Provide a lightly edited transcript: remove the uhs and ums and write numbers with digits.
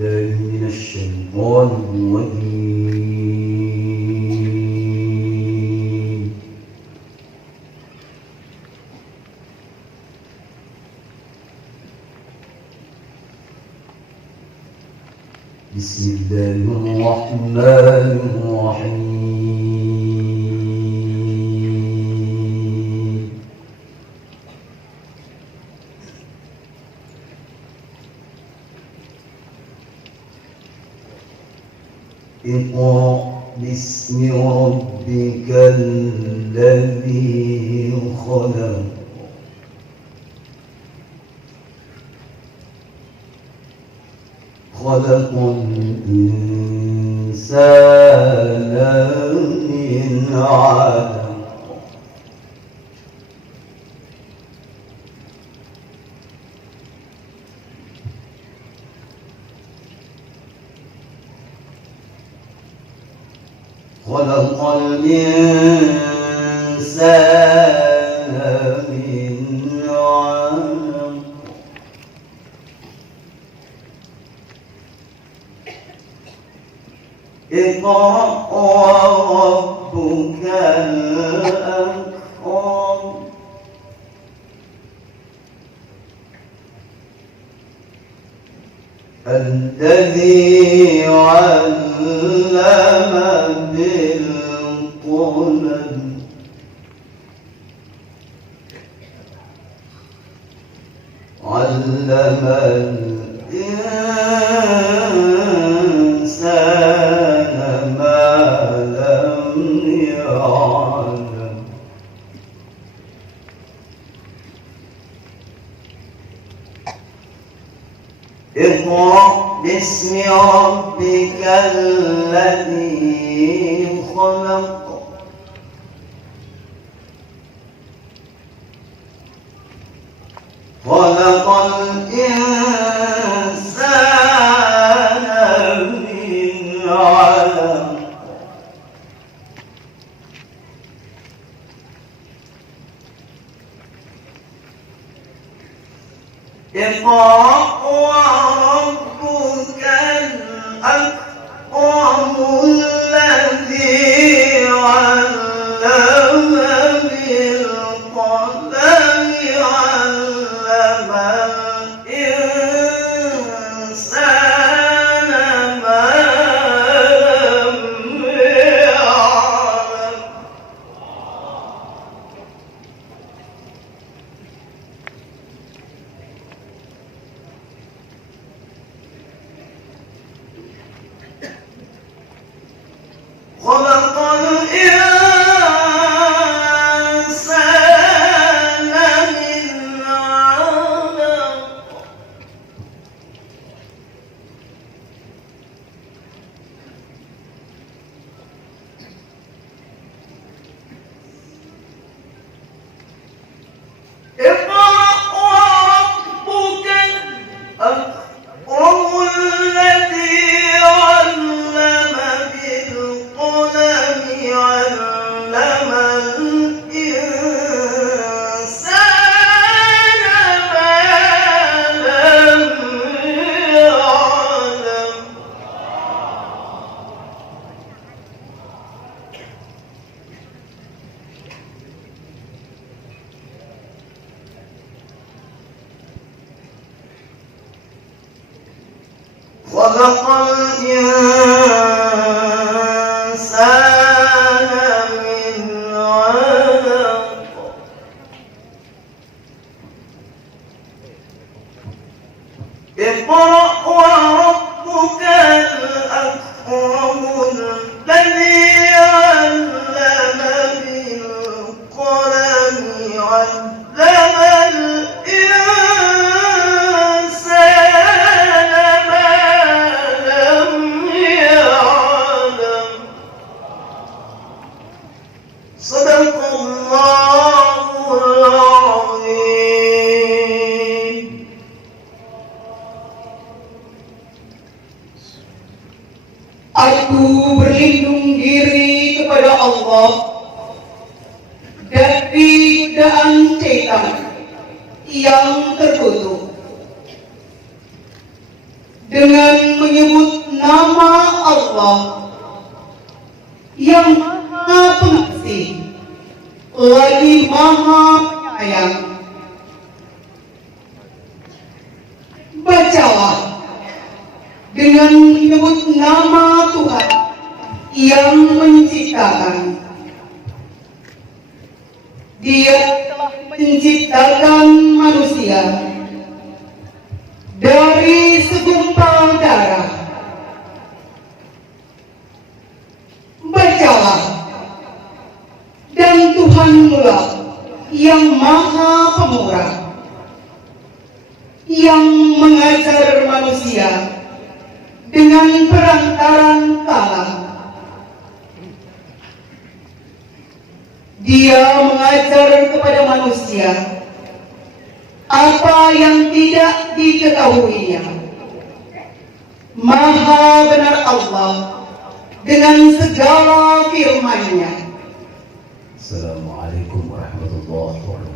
بالله من الشيطان الرجيم. بسم الله الرحمن الرحيم. اقرأ باسم ربك الذي خلق. خلق الإنسان من علق. خلق الإنسان من علق. اقرأ وربك الأكرم. الذي علم بالقلم. علم الإنسان ما لم يعلم. اقرأ باسم ربك الذي خلق. خلق الإنسان من علق. اقرأ وربك الأكرم الذي علم بالقلم. علم الإنسان ما لم يعلم. خلق الإنسان من علق. اقرأ وربك الأكرم الذي علم بالقلم. علم الإنسان ما لم يعلم. خلق الإنسان من علق. اقرأ وربك الأكرم الذي علم بالقلم. علم الإنسان ما لم يعلم. صدق الله العظيم. Aku berlindung diri kepada Allah dari godaan setan yang terkutuk. dengan menyebut nama Allah yang Maha Pengasih lagi Maha Penyayang. Bacalah dengan menyebut nama Tuhan yang menciptakan. Dia telah menciptakan manusia dari segumpal darah. Bacalah, dan Tuhanmulah yang Maha Pemurah, yang mengajar manusia dengan perantaran kalam. Dia mengajar kepada manusia apa yang tidak diketahuinya. Maha benar Allah dengan segala firman-Nya. Assalamualaikum warahmatullahi wabarakatuh.